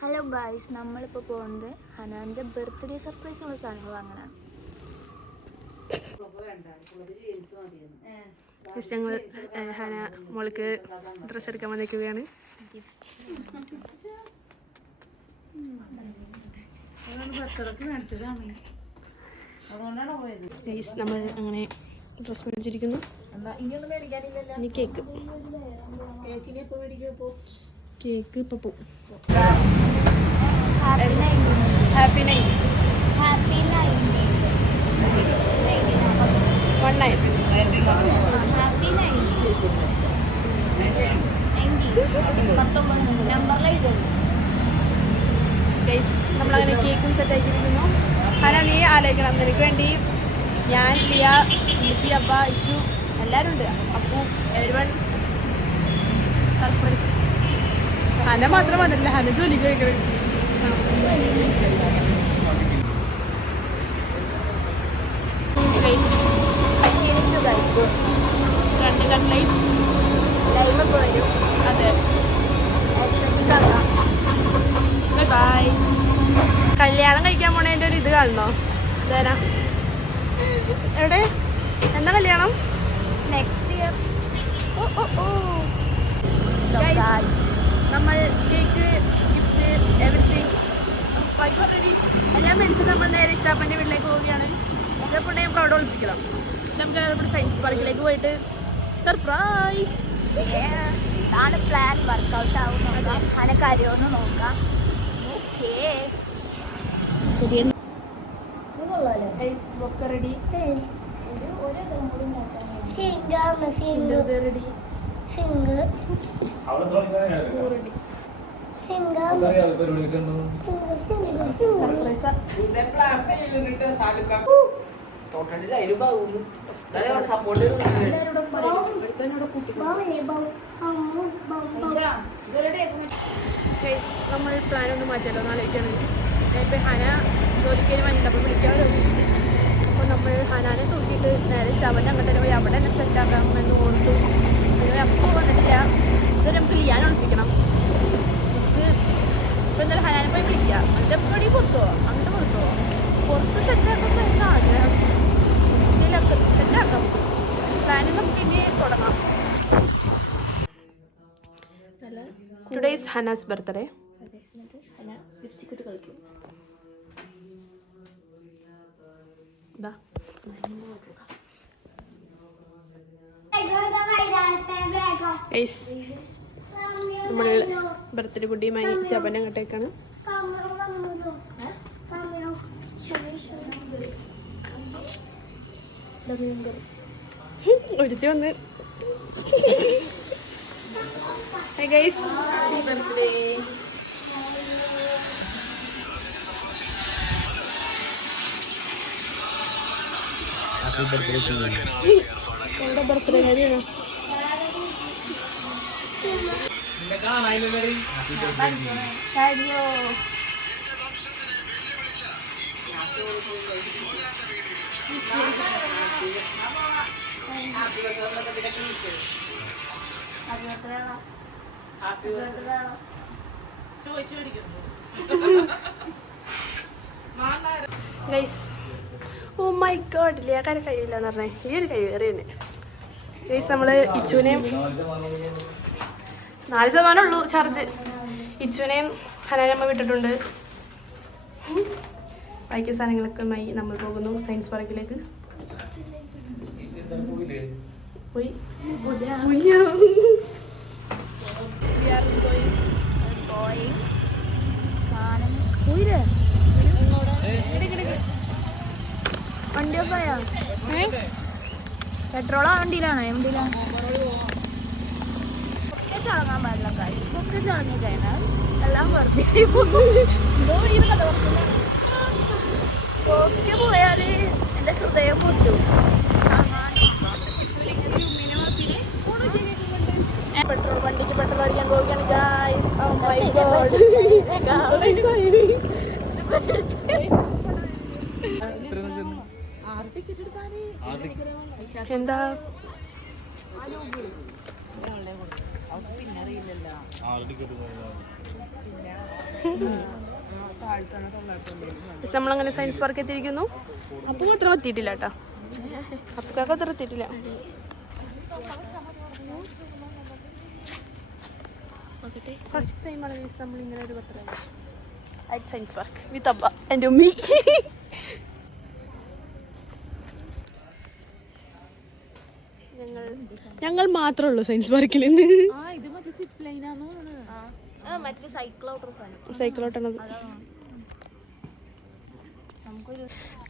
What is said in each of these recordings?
Hello guys, നമ്മളിപ്പോൾ പോകുന്നത് ഹനാൻ്റെ birthday സർപ്രൈസുള്ള സാധനങ്ങൾ വാങ്ങാനാണ്. ഞങ്ങൾ ഹന മോൾക്ക് ഡ്രസ്സ് എടുക്കാൻ വന്നിരിക്കുകയാണ്. നമ്മൾ അങ്ങനെ ഡ്രസ്സ് മേടിച്ചിരിക്കുന്നു. ഇനി കേക്ക് ഇപ്പൊ പോവും. ഹാപ്പി നൈറ്റ് 19 നമ്മളങ്ങനെ കേക്കും സെറ്റ് ആക്കിയിരിക്കുന്നു. ഹന, നീ ആലോചിക്കണം, നിനക്ക് വേണ്ടി ഞാൻ, ലിയ, ചേച്ചി, അപ്പ, ഇച്ചു എല്ലാവരും ഉണ്ട്. Appu, everyone surprise. ഹന മാത്രം വന്നിട്ടില്ല, ഹന ജോലിക്ക് വയ്ക്കണം. രണ്ട് കട്ട്ലൈറ്റ് ലൈമൊക്കെ വരും. അതെ, ബൈ. കല്യാണം കഴിക്കാൻ പോണതിൻ്റെ ഒരു ഇത് കാണണോ? ഇതേനാ എവിടെ? എന്താ കല്യാണം? Next year. നമ്മൾ കേക്ക്, ഗിഫ്റ്റ്, എവറിത്തിങ് എല്ലാം മേടിച്ച് നമ്മൾ നേരെ ഇച്ചാപ്പൻ്റെ വീട്ടിലേക്ക് പോവുകയാണ്. ഇതപ്പോൾ നമുക്ക് അവിടെ ഒളിപ്പിക്കണം. നമുക്ക് ഇവിടെ സയൻസ് പാർക്കിലേക്ക് പോയിട്ട് സർപ്രൈസ്. ഇതാണ് പ്ലാൻ. വർക്കൗട്ട് ആവും നോക്കാം, ഹനക്കാര്യമൊന്ന് നോക്കാം. ഒക്കെ റെഡി. നമ്മൾ പ്ലാൻ ഒന്ന് മാറ്റിയല്ലോ, എന്നാലോചിക്കാണ്. ഇപ്പം ഹന ജോലിക്ക് വന്നിട്ടപ്പോൾ വിളിക്കാതെ വിളിച്ച്. അപ്പോൾ നമ്മൾ ഹനാനെ തൂക്കിയിട്ട് നേരെ ചവൻ്റെ അങ്ങോട്ട് തന്നെ പോയി അവിടെ തന്നെ സെറ്റാക്കാം എന്ന് ഓർത്തു. പിന്നെ അപ്പോൾ വന്നിട്ടില്ല. ഇതൊരു നമുക്ക് ലിയാൻ ഒളിപ്പിക്കണം. നമുക്ക് ഇപ്പോൾ എന്തായാലും ഹനാനെ പോയി വിളിക്കാം. എന്നിട്ട് എപ്പോഴും പുറത്തു പോവാം, അങ്ങോട്ട് പുറത്തു പോവാം. പുറത്ത് സെറ്റാക്കുമ്പോൾ എന്താ ആഗ്രഹം, ഇതിലൊക്കെ സെറ്റാക്കാം. പ്ലാനിൽ നമുക്ക് ഇനി തുടങ്ങാം. Today is Hana's birthday. Hana ലിപ്സ്റ്റിക്കിട്ട് കളിക്കും. നമ്മൾ ബർത്ത്ഡേ കുട്ടിയുമായി ജപൻ അങ്ങോട്ടേക്കാണ്. ഒരുത്തി വന്ന് Hey guys, happy birthday. Happy birthday to you. Enggak birthday hari ini. Enggak kan ini dari. Happy birthday. Happy guys, oh my god, ലിയാക്കാരെ കഴിയില്ലെന്ന് പറഞ്ഞേ. ഈ ഒരു കഴിവ് വേറെ തന്നെ ഗൈസ്. നമ്മൾ ഇച്ചുവിനെയും 4% ഉള്ളൂ ചാർജ്. ഇച്ചുവിനെയും ഹനാനമ്മ വിട്ടിട്ടുണ്ട്. ബാക്കി സാധനങ്ങളൊക്കെ നമ്മൾ പോകുന്നു സയൻസ് പാർക്കിലേക്ക്. പോയി വണ്ടിയൊക്കെ പെട്രോളാ വണ്ടിയിലാണോ? വണ്ടിയിലാണ്. ഒക്കെ ചടങ്ങാൻ പാടില്ല കാശ്. ഒക്കെ ചടങ്ങി കഴിഞ്ഞാൽ എല്ലാം വെറുതെ ഒക്കെ പോയാല് എൻ്റെ ഹൃദയം പൊട്ടും. പെട്രോൾ വണ്ടിക്ക് പെട്രോൾ അടിക്കാൻ പോവുകയാണ് ഗൈസ്. Oh my God. എന്താ നമ്മളങ്ങനെ സയൻസ് പാർക്ക് എത്തിയിരിക്കുന്നു. അപ്പം അത്ര എത്തിയിട്ടില്ല കേട്ടോ, അപ്പൊക്കെ അത്ര എത്തിയിട്ടില്ല. ഫസ്റ്റ് ടൈമാണ് നമ്മളിങ്ങനെ ഒരു പത്രം സയൻസ് പാർക്ക് വിത്ത് അബ്ബ എൻ്റെ ഉമ്മി. ഞങ്ങൾ മാത്രമേ ഉള്ളൂ സയൻസ് പാർക്കിൽ ഇന്ന്. സൈക്കിളോട്ടാണത്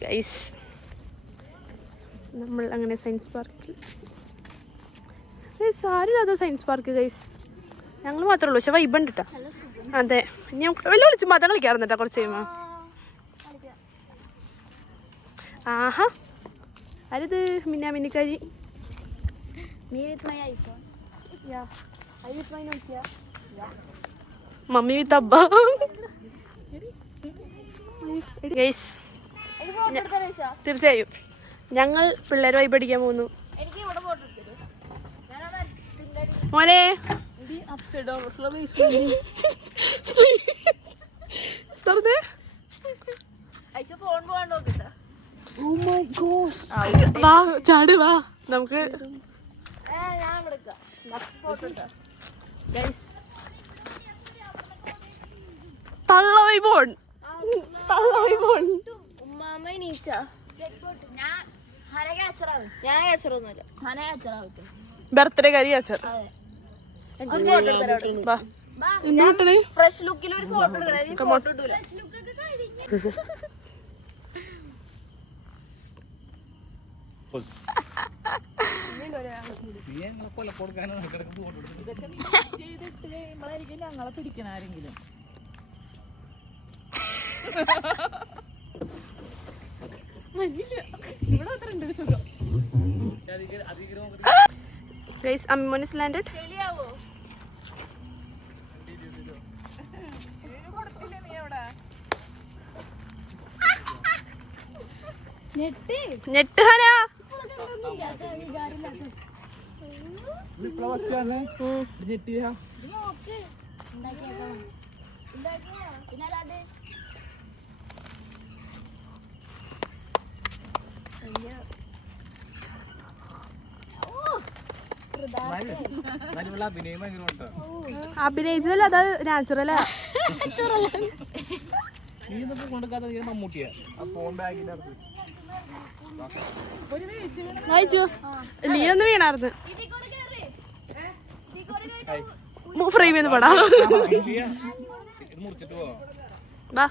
ഗൈസ്. നമ്മൾ അങ്ങനെ സയൻസ് പാർക്കിൽ ആരും സയൻസ് പാർക്ക് ഗൈസ് ഞങ്ങൾ മാത്രമേ ഉള്ളൂ. പക്ഷെ വൈബുണ്ട് കേട്ടോ. അതെ, ഞാൻ വലിയ വിളിച്ച് മതം കളിക്കാറുണ്ട് കേട്ടോ കുറച്ച് കഴിയുമ്പോൾ. ആഹാ അരുത് മിന്നാമിന്നിക്കാരി. മമ്മി വിത്ത് അബ്ബ ഗൈസ്. തീർച്ചയായും ഞങ്ങൾ പിള്ളേർ വൈബ് അടിക്കാൻ പോകുന്നു. മോനെ വാ ചാട് വാ നമുക്ക്. തള്ളവൈ പോൺ ബർത്ത്ഡേ കരി അച്ചർ ഫ്രഷ് ലുക്കിൽ ഒരു ഫോട്ടോ ഞങ്ങളെ പിടിക്കണ ആരെങ്കിലും. ഇവിടെ അത്ര ഉണ്ട് സുഖം. അമ്മിമോൻ ഇസ് ലാൻഡഡ്. ഞെട്ട് ഹന അഭിനയിച്ചതല്ല, അത് നാച്ചുറലാ. വായിച്ചു നീ ഒന്ന് വീണാർന്ന് ഫ്രെയിം ചെയ്ത് പടാ. വാ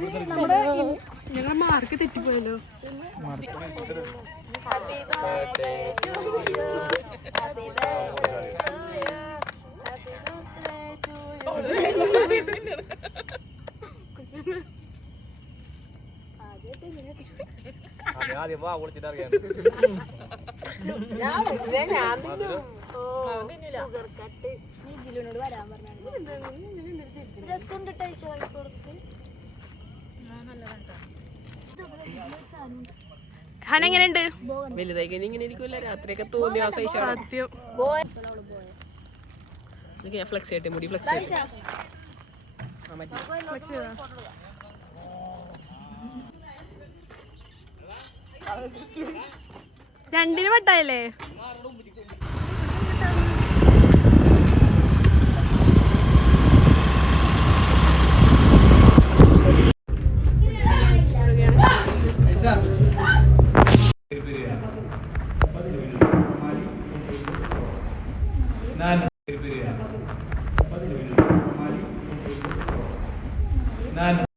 എനിക്ക് കുറവ് ഞങ്ങളെ മാർക്ക് തെറ്റിപ്പോയല്ലോ. ആദ്യം വാ വിളിച്ചിട്ടറിയാം. ഹന എങ്ങനെയുണ്ട്? വലുതായി കഴിഞ്ഞ ഇങ്ങനെ ഇരിക്കൂല, രാത്രിയൊക്കെ തോന്നിയ സത്യം. ഫ്ലെക്സ് ചെയ്യട്ടെ, മുടി ഫ്ലെക്സ് ചെയ്യട്ടെ. രണ്ടിന് വട്ടായല്ലേ? ನಾನು